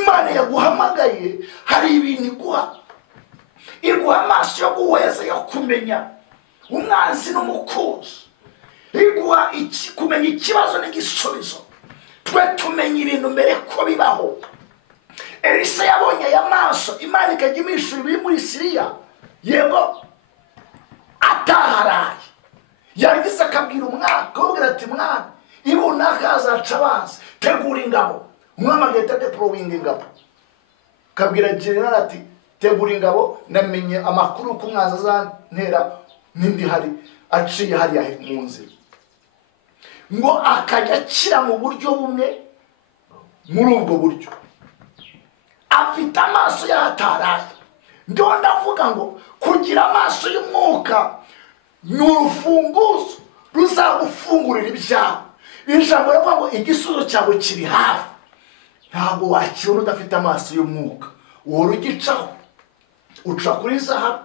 Imana yaguhamagaye hari ibintu iguha amaso yo guheza yo kumenya umwanzi n'umukuzi, iguha kumenya ikibazo n'igisubizo. Twe tumenya ibintu mbere ko bibaho. Elisa yabonye aya maso, Imana ikajya imishura ibiri muri Siriya, yego ataharaye. Yagize akabwira umwana, akabwira ati mwana, ibunaka azaca abanzi, tegura ingabo. Umwami agahita deployinga ingabo, kabwira general ati tegura ingabo, namenye amakuru ko umwanzi azantera n'indi hari aciye hariya mu nzira. Ngo akajya akira mu buryo bumwe muri ubwo buryo, afite amaso y'ahataraye. Ndiho ndavuga ngo kugira amaso y'umwuka ni urufunguzo ruzagufungurira ibyawe. Ijambo rivuga ngo igisubizo cyawe kiri hafi. Ntabwo wakibona udafite amaso y'umwuka. Uhora ugicaho, uca kuri zahabu.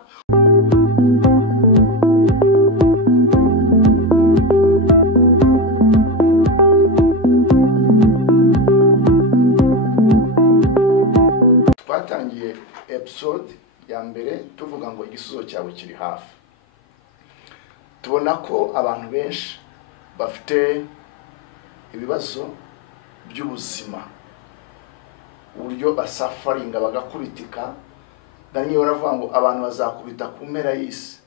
Twatangiye episode ya mbere tuvuga ngo igisubizo cyawe kiri hafi. Tubona ko abantu benshi bafite ibibazo by'ubuzima, uburyo basafaringa bagakubitika. Daniel aravuga ngo abantu bazakubita ku mpera y'isi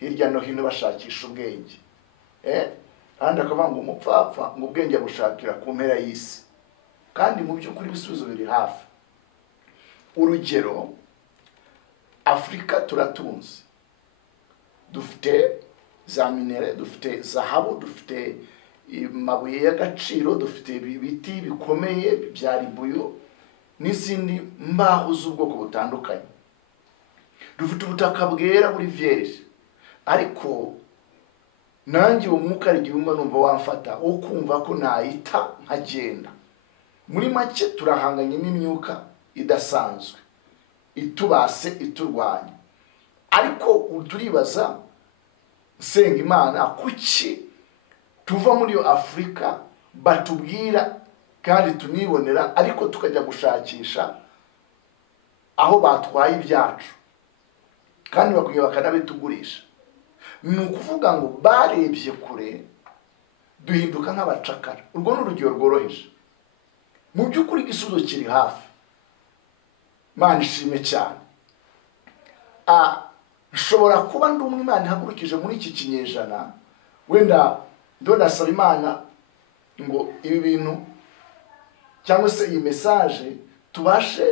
hirya no hino bashakisha ubwenge, kandi akavuga ngo umupfapfa ngo ubwenge bushakira ku mpera y'isi, kandi mu by'ukuri ibisubizo biri hafi. Urugero, Afrika turatunze, dufite za minere, dufite zahabu, dufite mabuye y'agaciro, dufite ibiti bikomeye bya ribuyo n'izindi mbaho z'ubwoko butandukanye. Dufite ubutaka bwera buri vierge, ariko nanjye umwuka rigihumba numva wamfata wo kumva ko nayita nkagenda. Muri make turahanganye n'imyuka idasanzwe itubase iturwanya, ariko turibaza senga Imana kuki tuva muri yo Afrika batubwira kandi tunibonera, ariko tukajya gushakisha aho batwaye ibyacu kandi bakuye bakanabitugurisha. Ni ukuvuga ngo barebye kure duhinduka nk'abacakara. Urwo ni urugero rworoheje. Mu by'ukuri igisubizo kiri hafi. Mana ishimwe cyane. Nshobora kuba ndi umwe Imana ihagurukije muri iki kinyejana, wenda ndasaba Imana ngo ibi bintu cyangwa se iyi message tubashe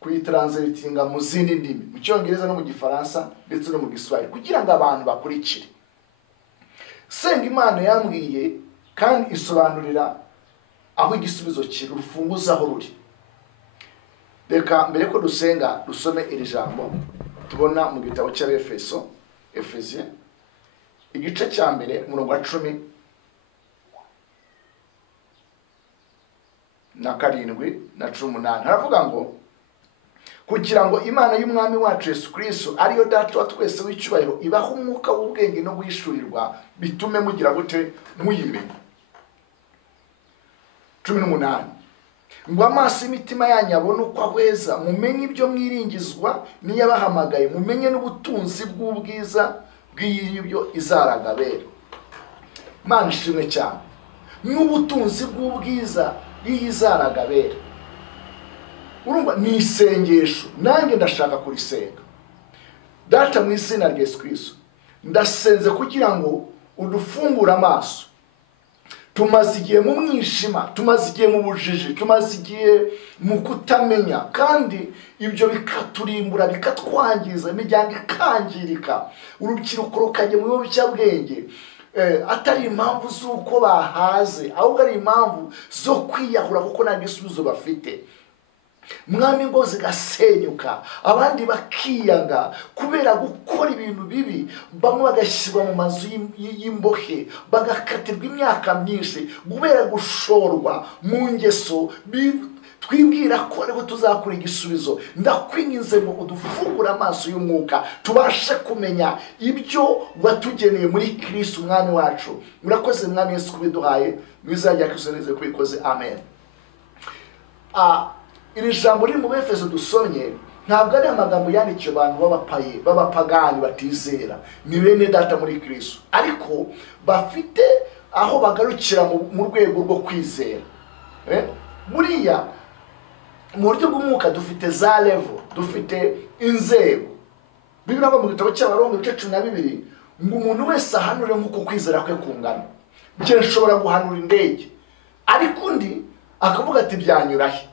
kuyitranslatinga mu zindi ndimi, mu Cyongereza no mu Gifaransa ndetse no mu Giswahili, kugira ngo abantu bakurikire. Senga Imana yambwiye kandi isobanurira aho igisubizo kiri, urufunguzo aho ruri. Reka mbere ko dusenga dusome iri jambo tubona mu gitabo cy'Efeso, Efesien igice cya mbere umurongo wa 10 na 7 na 18. Haravuga ngo kugira ngo Imana y'umwami wacu Yesu Kristo ariyo data wa twese w'icyubahiro ibaho umwuka w'ubwenge no guhishurirwa, bitume mugira gute muyimenya. 18 ngo amaso imitima yanyu abone uko ahweza, mumenye ibyo mwiringizwa niyabahamagaye, mumenye n'ubutunzi bw'ubwiza bw'ibyo izaragabera. Imana ishimwe cyane. N'ubutunzi bw'ubwiza bw'izaragabera. Urumva ni isengesho, nanjye ndashaka kurisenga. Data mu izina rya Yesu Kristo, ndasenze kugira ngo udufungure amaso. Tumaze igihe mu mwijima, tumaze igihe mu bujiji, tumaze igihe mu kutamenya, kandi ibyo bikaturimbura, bikatwangiza, imiryango ikangirika, urubyiruko rukajya mu biyobyabwenge, atari impamvu z'uko bahaze, ahubwo ari impamvu zo kwiyahura kuko nta gisubizo bafite. Mwami ngo zigasenyuka, abandi bakiyanga kubera gukora ibintu bibi, bamwe bagashyirwa mu mazu y'imbohe, bagakatirwa imyaka myinshi kubera gushorwa mu ngeso. Twibwira ko ariko tuzakura igisubizo. Ndakwinginze ngo udufungure amaso y'umwuka, tubashe kumenya ibyo watugeneye muri Kristo umwami wacu. Murakoze mwami Yesu kubiduhaye, mwizajya Kristo neze kubikoze. Amen. iri jambo riri mu Efeso dusomye ntabwo ari amagambo yandikiye abantu b'abapagani batizera, ni bene data muri Kristo, ariko bafite aho bagarukira mu rwego rwo kwizera. Buriya mu buryo bw'umwuka dufite za level, dufite inzego. Bibiri mu gitabo cy'Abaroma ibice 12 ngo umuntu wese ahanure nk'uko kwizera kwe kungana. Nje nshobora guhanura indege, ariko undi akavuga ati byanyurahe.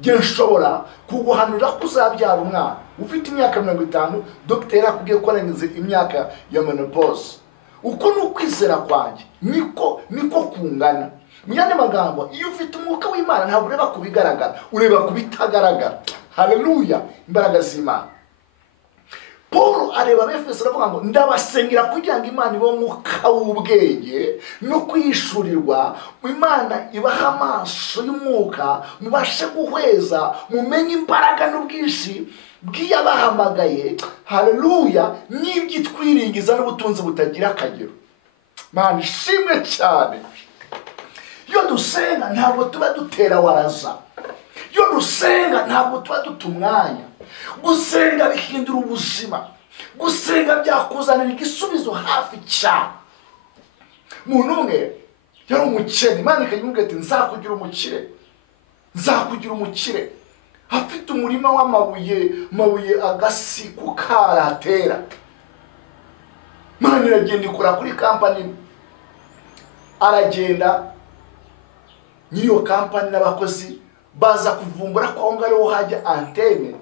Nje nshobora kuguhanura ko uzabyara umwana ufite imyaka 50, dogiteri akubwiye ko arenze imyaka ya menopause. Uko n'ukwizera kwanjye niko kungana. Mu yandi magambo, iyo ufite umwuka w'Imana ntabwo ureba kubigaragara, ureba kubitagaragara. Haleluya, imbaraga z'Imana. Paul areba Efeso aravuga ngo ndabasengera kugira ngo Imana ibe umwuka w'ubwenge no kwishurirwa, Imana ibaha amaso y'umwuka, mubashe guhweza, mumenye imbaraga n'ubwishi bw'iyabahamagaye. Haleluya, n'ibyitwiringiza n'ubutunzi butagira akagero. Mana ishimwe cyane. Iyo dusenga ntabwo tuba dutera waraza, iyo dusenga ntabwo tuba dutumwanya. Gusenga bihindura ubuzima, gusenga byakuzanira igisubizo hafi cyane. Umuntu umwe yari umukene, Imana ikanyumubwira ati nzakugira umukire, nzakugira umukire. Afite umurima w'amabuye agasi kukaratera. Imana iragenda ikora kuri kampani, aragenda n'iyo kampani n'abakozi baza kuvumbura ko aho ngaho hajya antene,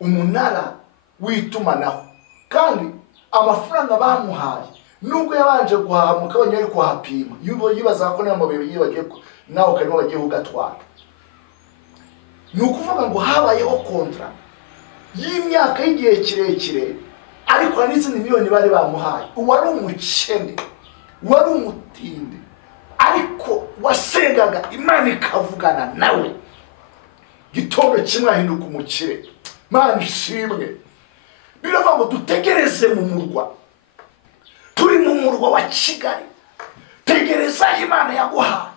umunara w'itumanaho, kandi amafaranga bamuhaye nubwo yabanje guhaha mukabanya ari kuhapima, yibaza ko n'amabuye yibagiye ko nawe karimo bagiye kugatwara. Ni ukuvuga ngo habayeho kontra y'imyaka y'igihe kirekire, ariko hari n'izindi miliyoni bari bamuhaye. Uwari umukene, wari umutinde, ariko wasengaga Imana ikavugana nawe, gitondo kimwe ahinduka umukire. Mana ishimwe. Biravuga ngo dutegereze mu murwa, turi mu murwa wa Kigali, tegereza Imana yaguhaye.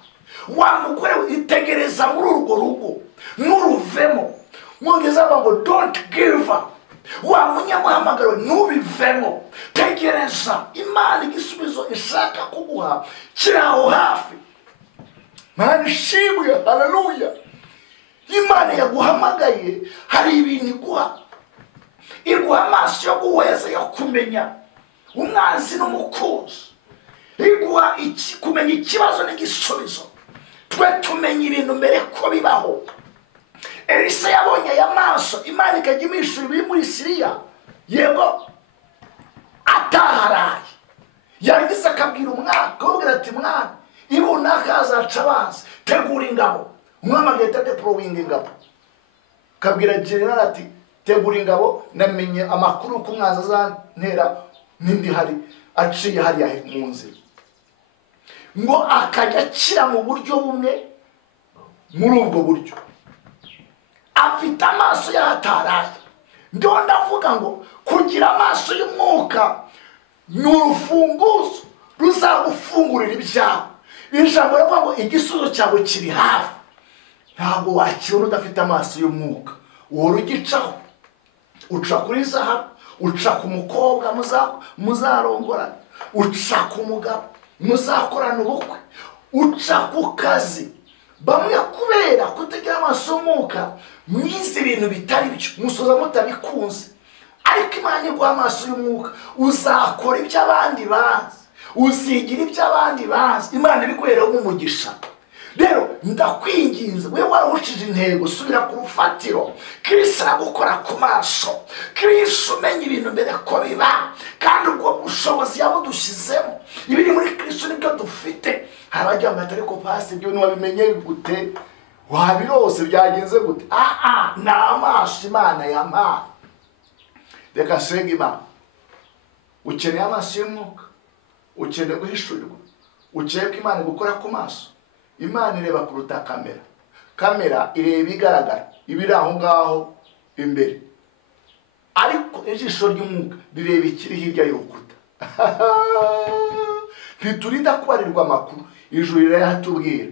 Wa mugore itegereza muri urwo rugo, nuruvemo. Mwongeza ngo don't give up. Wa munyamuhamagaro nubivemo, tegereza Imana igisubizo ishaka kuguha kiraho hafi. Mana ishimwe. Haleluya. Imana yaguhamagaye, hari ibintu iguha amaso yo guheza, yo kumenya umwanzi n'umukunzi, iguha kumenya ikibazo n'igisubizo. Twe tumenya ibintu mbere ko bibaho. Elisa yabonye aya maso, Imana ikajya imishura ibiri muri Siriya, yego ataharaye. Yarangiza akabwira umwana, akabwira ati mwana, ibunaka azaca abanzi, tegura ingabo. Umwami agahita deployinga ingabo, kabwira general ati tegura ingabo, namenye amakuru ko umwanzi azantera n'indi hari aciye hariya mu nzira. Ngo akajya akira mu buryo bumwe, muri ubwo buryo afite amaso y'ahataraye. Ndo ndavuga ngo kugira amaso y'umwuka ni urufunguzo ruzagufungurira ibyawe. Ijambo rivuga ngo igisubizo cyawe kiri hafi. Ntabwo wakibona udafite amaso y'umwuka. Uwo rugicaho, uca kuri zahabu, uca ku mukobwa muzarongorana, uca ku mugabo muzakorana ubukwe, uca ku kazi. Bamwe kubera kutagira amaso y'umwuka mwize ibintu bitari byo, musoza mutabikunze. Ariko Imana iguha amaso y'umwuka, uzakora ibyo abandi bazi, uzigira ibyo abandi bazi. Imana ibiguhera umugisha. Rero ndakwinginze, we warushije intego, subira ku rufatiro. Kristo aragukora ku maso, Kristo umenya ibintu mbere ko biba, kandi ubwo bushobozi yabudushyizemo. Ibiri muri Kristo nibyo dufite. Harabajya ngo atari ko pasi ibyo ntiwabimenye gute, wabirose byagenze gute. Ni amaso Imana yampaye. Reka senga Imana. Ukeneye amaso y'umwuka, ukeneye guhishurirwa, ukeneye ko Imana igukora ku maso. Imana ireba kuruta kamera. Kamera ireba igaragara, ibiri aho ngaho imbere, ariko ijisho ry'umwuka rireba ikiri hirya y'urukuta. Ntiturinda kubarirwa amakuru, ijuru rirayatubwira,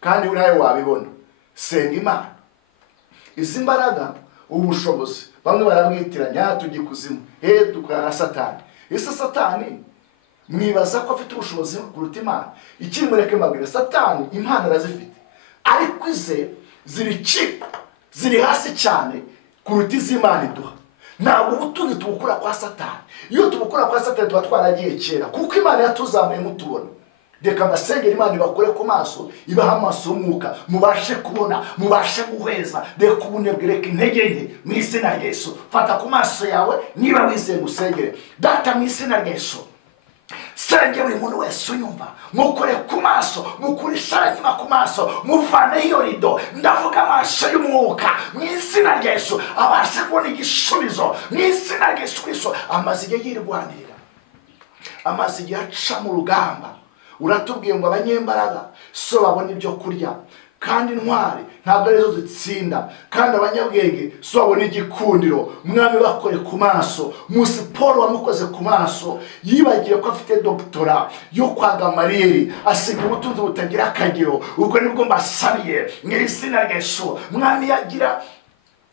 kandi nawe wabibona. senga Imana. Izi mbaraga ubushobozi bamwe barabwitiranya tujye kuzimu dukora Satani. Ese Satani mwibaza ko afite ubushobozi kuruta Imana? Ikiri mureke mbabwire, Satani impano arazifite, ariko ize ziri hasi cyane kuruta iz'Imana iduha. Ntabwo ubutunzi tubukura kwa Satani. Iyo tubukura kwa Satani tuba twaragiye kera, kuko Imana yatuzamuye mutubona. Reka mbasengera Imana ibakore ku maso, ibaha amaso y'umwuka, mubashe kubona, mubashe guheza. Reka ubunebwe, reka intege nke mu izina rya Yesu. Fata ku maso yawe niba wizeye gusengere. Data mu izina rya Yesu, senge buri muntu wese unyumva, mukore ku maso, mukurishara nyuma ku maso, muvane iyo rido. Ndavuga amaso y'umwuka mu izina rya Yesu, abashe kubona igisubizo mu izina rya Yesu Kristo. Amaze igihe yirwanirira, amaze igihe aca mu rugamba. Uratubwiye ngo abanyembaraga so babona ibyo kurya, kandi intwari ntabwo arizo zitsinda, kandi abanyabwenge so babona igikundiro. Mwami bakore ku maso. Musi Paul wamukoze ku maso, yibagiye ko afite doktora yo kwa Gamariyeri, asiga ubutunzi butagira akagero. Ubwo nibwo mbasabiye mu izina rya Yesu, mwami yagira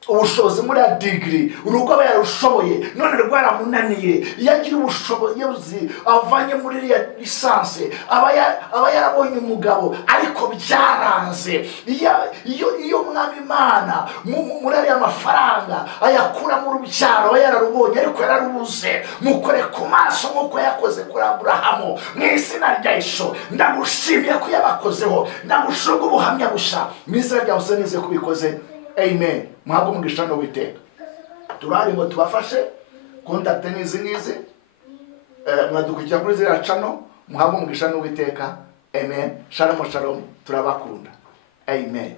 ubushobozi muri ya degree urugo aba yarushoboye none rwaramunaniye. Yagira ubushobozi avanye muri ya lisansi, aba yarabonye umugabo ariko byaranze. Iyo mwami Imana muri ariya mafaranga ayakura mu rubyaro aba yararubonye ariko yararubuze. Mukore ku maso nk'uko yakoze kuri Aburahamu mu izina rya Yesu. Ndagushimiye ko yabakozeho, ndagushuga ubuhamya busha mu izina rya Yesu nize kubikoze. Amen. Muhabwe umugisha n'Uwiteka. Turari ngo tubafashe, kontakte n'izi ngizi, mwadukurikira kuri ziriya channel. Muhabwe umugisha n'Uwiteka. Amen. Shalom shalom. Turabakunda. Amen.